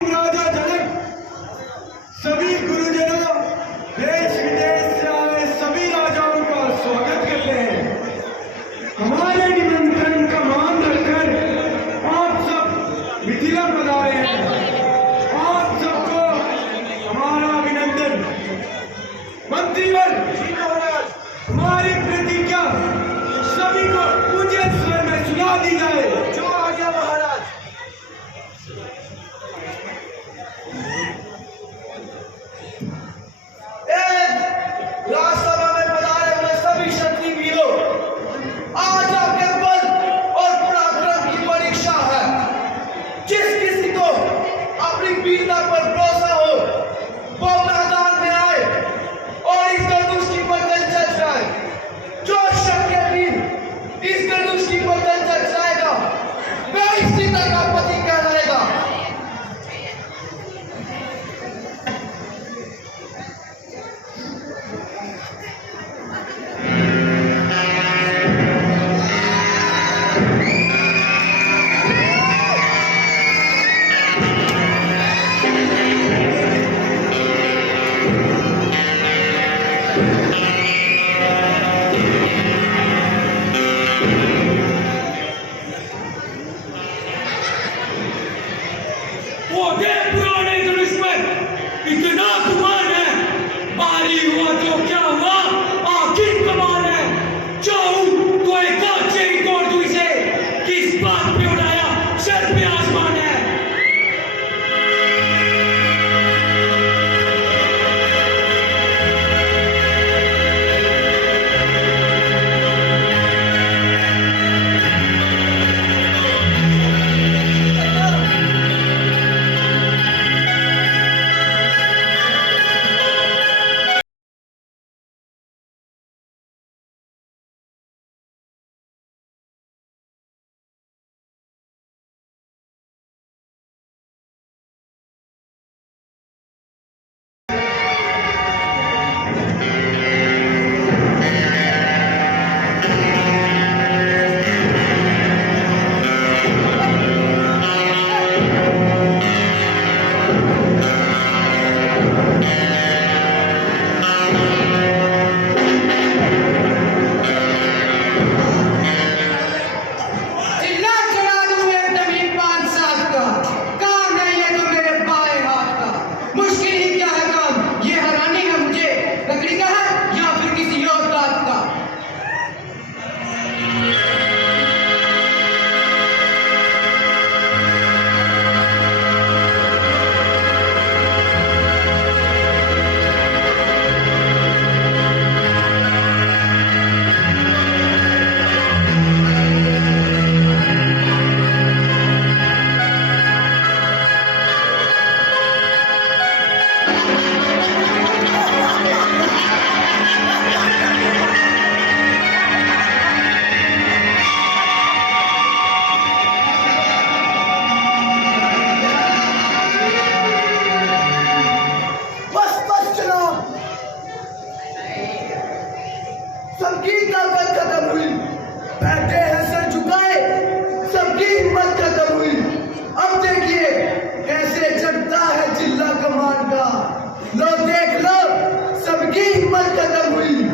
राजा जनक, सभी गुरुजनों, देश विदेश से आए सभी राजाओं का स्वागत करते हैं। हमारे निमंत्रण का मान रखकर आप सब मिथिला पधारे हैं। आप सबको हमारा अभिनंदन। मंत्रीगण, हमारी प्रतिज्ञा सभी को ऊंचे स्वर में सुना दी जाए। जो आज्ञा महाराज। राज्यसभा में पधारे हुए सभी क्षत्रिय वीरों, आज आपके बल और पराक्रम की परीक्षा है। जिस किसी को अपनी वीरता पर भरोसा हो वो मैदान में आए और इस धनुष की बंधन चलाए। जो शक्य वीर इस धनुष की बंधन चलाएगा वह इस सीता का पति कहलाएगा। पुराने धनुष पर इतना गुमान है, भारी हुआ तो क्या हुआ, आखिर कमाल है। चाहूं तो एक कांचे ही तोड़ दूं इसे, किस बात पे उड़ाया सर पे आसमान है। सबकी ताकत खत्म हुई, बैठे हैं सर झुकाए, सबकी हिम्मत खत्म हुई। अब देखिए कैसे चढ़ता है जिला कमान का। लो देख लो, सबकी हिम्मत खत्म हुई।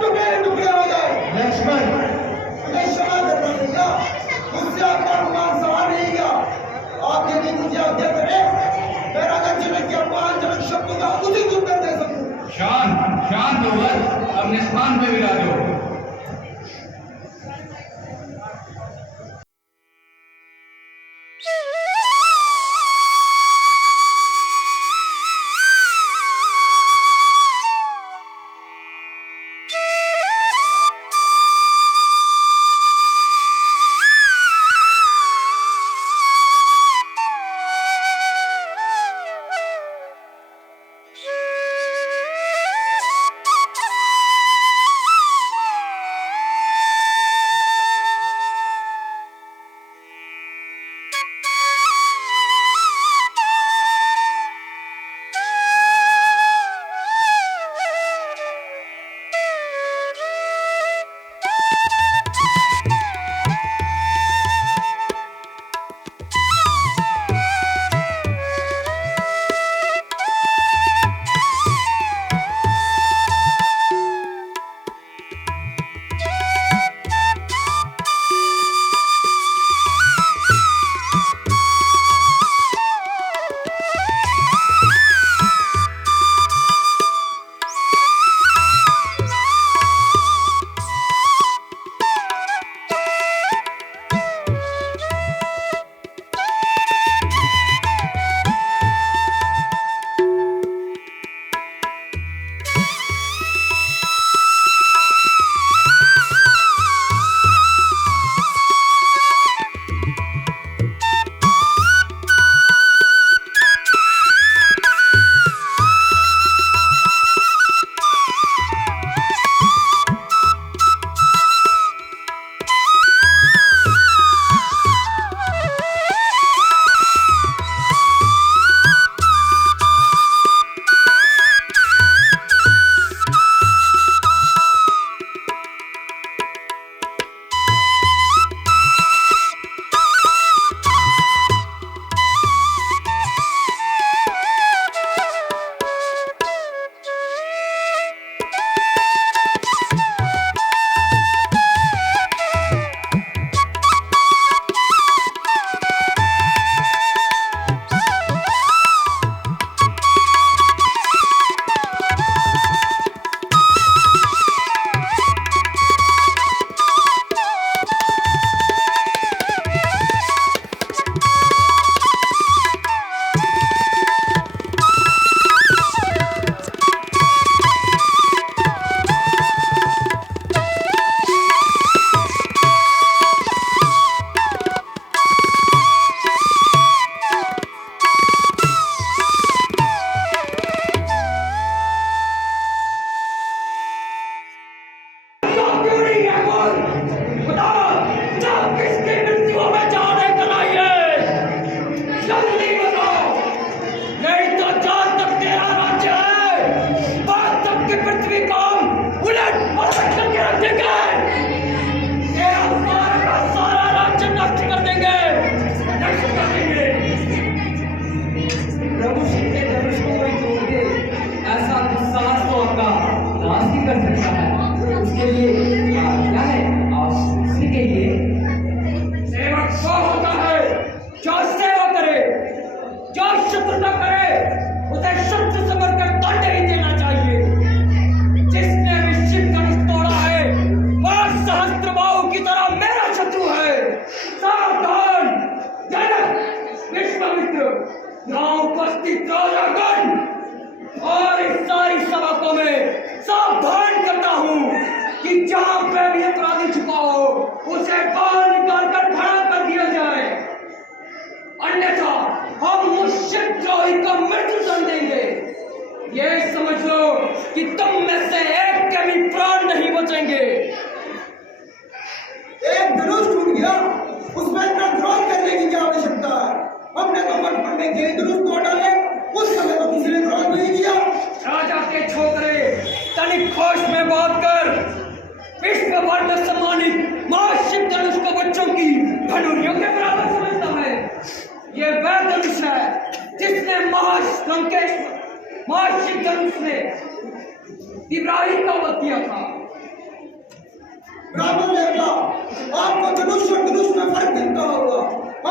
टुकड़े टुकड़े हो गए। लक्ष्मण, मुझे क्षमा करना भैया, मुझसे आपका अपमान सहा नहीं गया। आप यदि मुझे आज्ञा करें, मेरा राज्य के अपमानजनक शब्दों का उचित उत्तर दे सकूं। शांत शांत होकर अपने स्थान पे विराजो।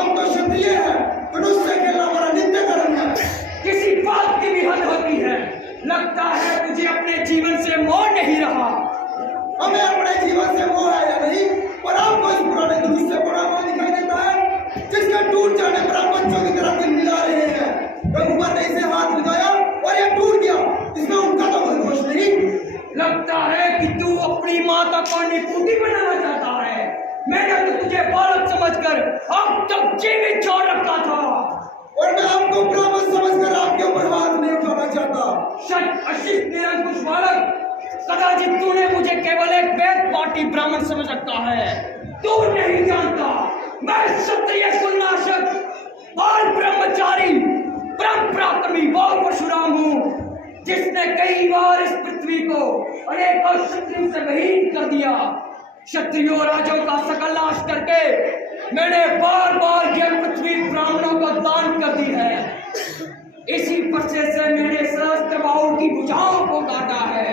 हम तो क्षत्रिय हैं, मनुष्य खेलना हमारा नित्य कर्म है। किसी बात की भी हद होती है। लगता है तुझे अपने जीवन से मोह नहीं रहा। हमें अपने जीवन से मोह है या नहीं, पर आपको इस पुराने धनुष से बड़ा हुआ दिखाई देता है, जिसके टूट जाने पर आप बच्चों की तरह दिल मिला रहे हैं। रघुवर ने इसे हाथ लगाया और यह टूट गया, इसमें उनका तो कोई दोष नहीं। लगता है कि तू अपनी माता को निपुती बनाना चाहता है। मैंने तो तुझे बालक समझकर अब तक जीवित छोड़ रखा था, और मैं आपको ब्राह्मण समझकर आपके ऊपर हाथ नहीं उठाना चाहता। सच अशिष्ट निरंकुश बालक, कदाचित तूने मुझे केवल एक वेद पाठी ब्राह्मण समझ रखा है। तू नहीं जानता मैं क्षत्रिय कुलनाशक, बाल ब्रह्मचारी, परम पराक्रमी वो परशुराम हूँ, जिसने कई बार इस पृथ्वी को अनेकों शत्रुओं से विहीन कर दिया। क्षत्रियों राजों का सकल नाश करके मैंने बार बार यह पृथ्वी ब्राह्मणों को दान कर दी है। इसी पर्चे से मैंने सहस्त्र बाहु की भुजाओं को काटा है।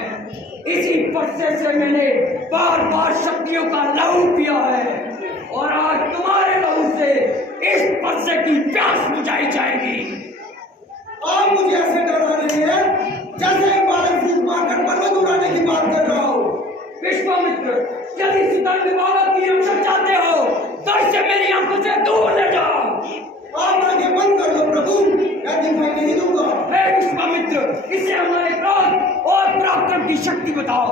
इसी पर्चे से मैंने बार बार शक्तियों का लहू पिया है, और आज तुम्हारे लहू से इस पर्चे की प्यास बुझाई जाएगी। आप मुझे ऐसे डरा रहे हैं जैसे एक बालक भूख मारकर पर्वत उड़ाने की बात कर रहा हो। विश्वामित्र, यदि सुतंग बालक की रक्षा चाहते हो तो इसे मेरी आंखों से दूर ले जाओ। आप आगे बंद कर दो प्रभु, मैं दिखाई नहीं दूंगा। हे विश्वामित्र, इसे हमारे क्रोध और पराक्रम की शक्ति बताओ।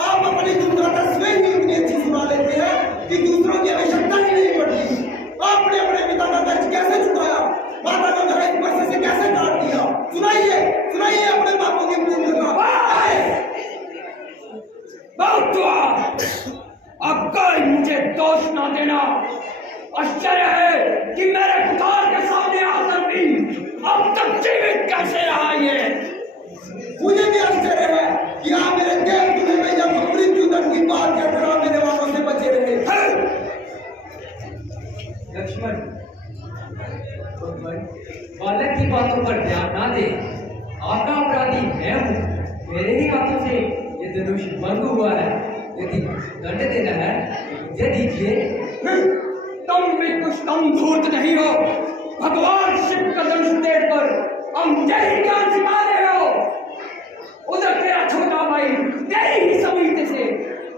आप अपनी दुर्दशा स्वयं ही इतनी अच्छी सुना लेते हैं कि दूसरों की आवश्यकता ही नहीं पड़ती। आपने अपने पिता का कर्ज कैसे चुकाया, माता का घर एक वर्ष से कैसे काट दिया, सुनाइए सुनाइए अपने बापों की पूर्णता। बहुत हुआ, अब कोई मुझे दोष ना देना। आश्चर्य है कि मेरे कुठार के सामने आकर भी अब तक जीवित कैसे रहा ये। मुझे भी आश्चर्य है कि आप मेरे देव तुम्हें में जब मृत्यु दंड की बात कहकर आप मेरे वालों से बचे रहे। लक्ष्मण, बालक की बातों पर ध्यान ना दे। आपका अपराधी मैं हूँ। मेरे ही हाथों से ये धनुष भंग हुआ है। यदि दंड देना है मुझे दीजिए। तुम भी कुछ कम धूर्त नहीं हो। भगवान शिव का धनुष देकर हम यही ज्ञान सिखा रहे हो। उधर तेरा छोटा भाई तेरी ही समीपते से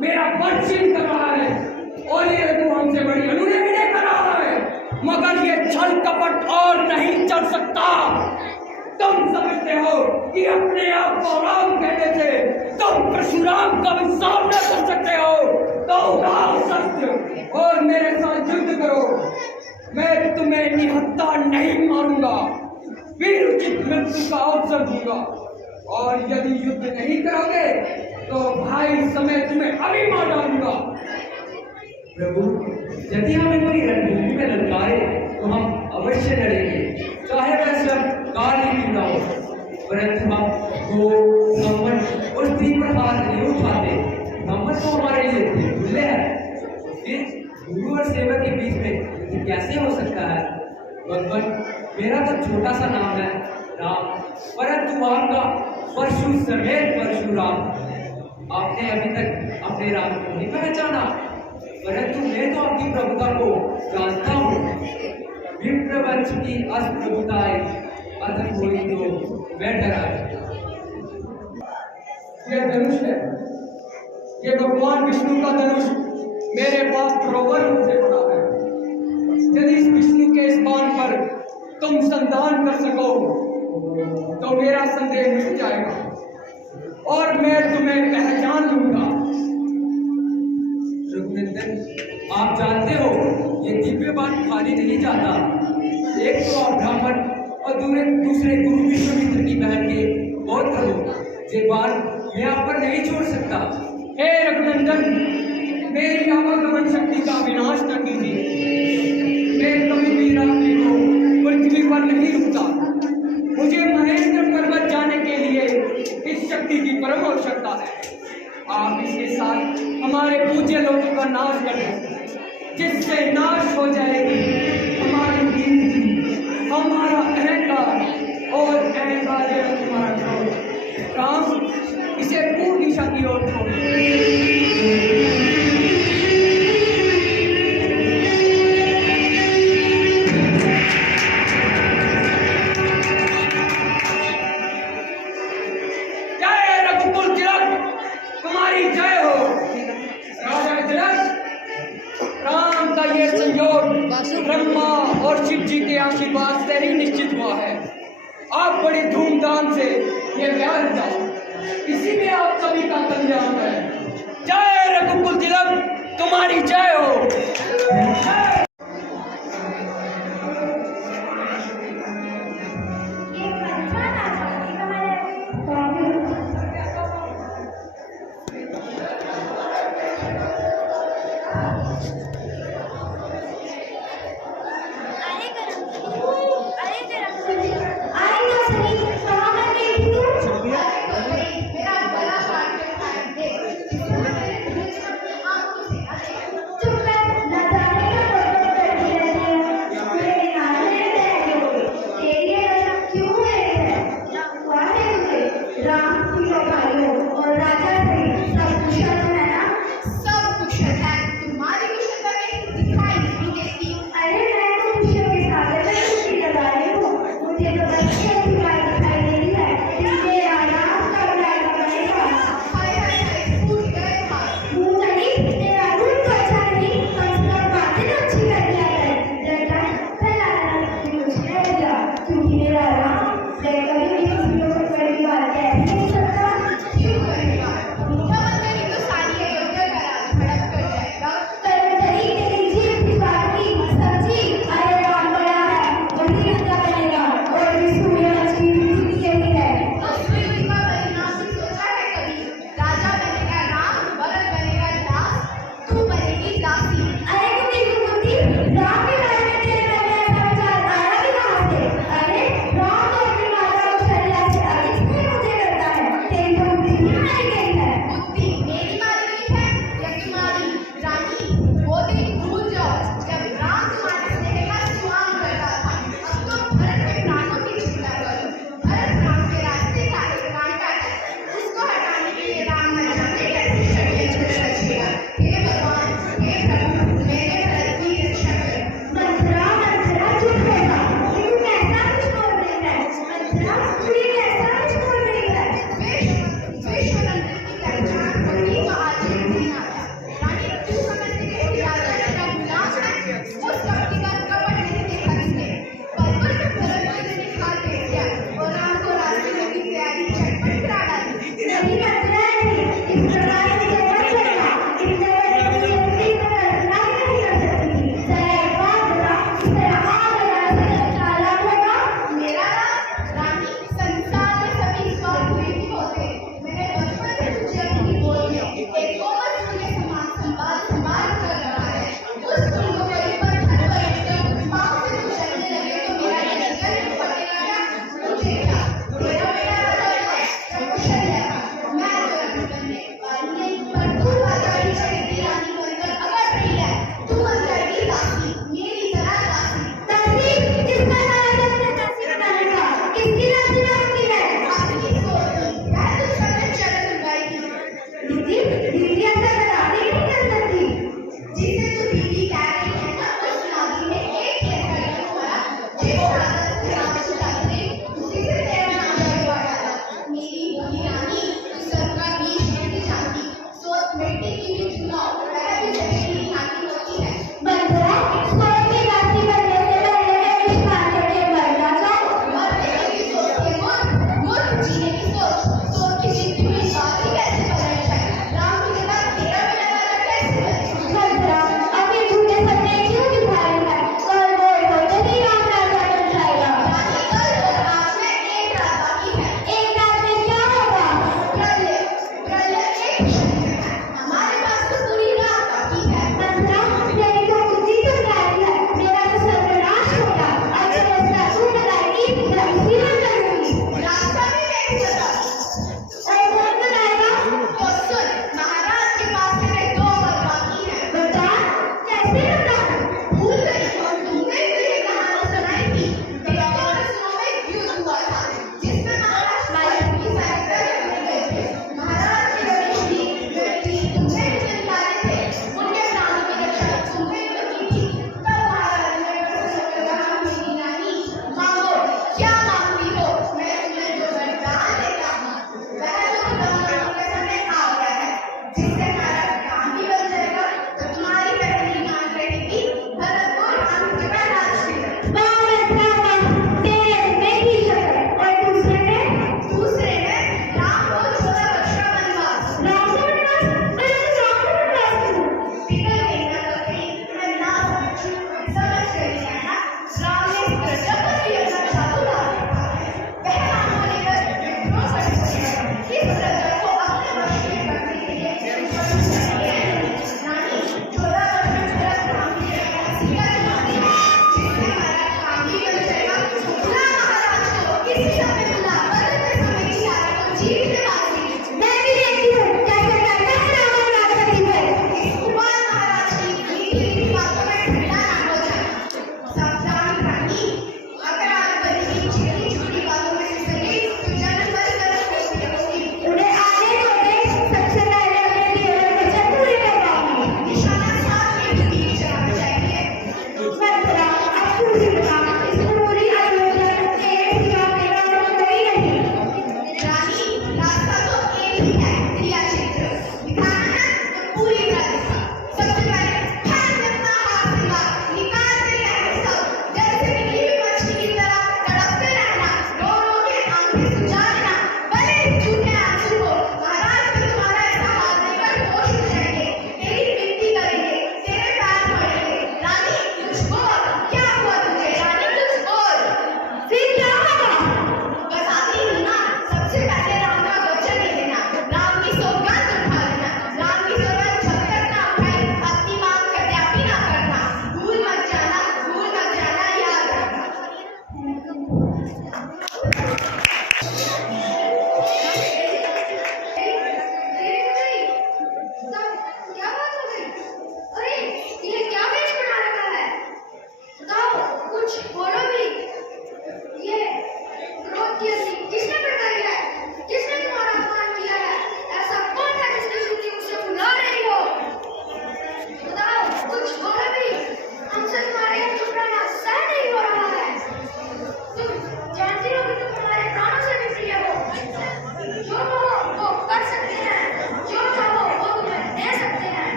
मेरा वंचित कर रहा है, और ये तू हमसे बड़ी अनुनय भी नहीं कर रहा है। मगर ये छल कपट और नहीं चल सकता। तुम समझते हो कि अपने आप को राम कहने से तुम परशुराम का भी सामना कर सकते हो, तो उठाओ शस्त्र और मेरे साथ युद्ध करो। मैं तुम्हें निहत्था नहीं मारूंगा, वीर उचित मृत्यु का अवसर दूंगा, और यदि युद्ध नहीं करोगे तो भाई समय तुम्हें अभी मार डालूंगा। प्रभु, यदि हमें कोई रणभूमि में ललकारे तो हम अवश्य लड़ेंगे, चाहे वह सब काल ही क्यों ना हो। परंतु हम गो, ब्राह्मण और स्त्री पर हाथ नहीं उठाते। ब्राह्मण तो हमारे लिए भूले हैं। फिर गुरु और सेवक के बीच में ये कैसे हो सकता है? भगवान, मेरा तो छोटा सा नाम है राम, परंतु आपका परशु समेत परशुराम। आपने अभी तक अपने राम को नहीं पहचाना, परंतु मैं तो आपकी प्रभुता को जानता हूँ। विप्रवंश की अस्प्रभुताएं अधम हुई तो मैं डरा। ये धनुष है, ये भगवान विष्णु का धनुष मेरे पास बरोबर रूप से पड़ा है। यदि इस विष्णु के इस बाण पर तुम संधान कर सको तो मेरा संदेह मिट जाएगा और मैं तुम्हें पहचान लूंगा। रघुनंदन, आप जानते हो ये दिव्य बाण खाली नहीं जाता। एक तो आप ब्राह्मण और दूसरे गुरु विश्वामित्र की बहन के पौत्र हो। ये बाण मैं आप पर नहीं छोड़ सकता। हे रघुनंदन, मेरी आवागमन शक्ति का विनाश न कीजिए। मैं कभी भी रात्रि को पृथ्वी पर नहीं रुकता। मुझे महेंद्र पर्वत जाने के लिए इस शक्ति की परम आवश्यकता है। आप इसके साथ हमारे पूज्य लोगों का नाश कर दो, जिससे नाश हो जाएगी हमारी कीर्ति, हमारा अहंकार और अहंकार है हमारा क्रोध। राम, इसे पूर्व दिशा की ओर छोड़ो। शिव जी के आशीर्वाद से ही निश्चित हुआ है। आप बड़े धूमधाम से ये ब्याह जाओ, इसी में आप सभी का कल्याण है। जय रघुकुल तिलक, तुम्हारी जय हो। दीदी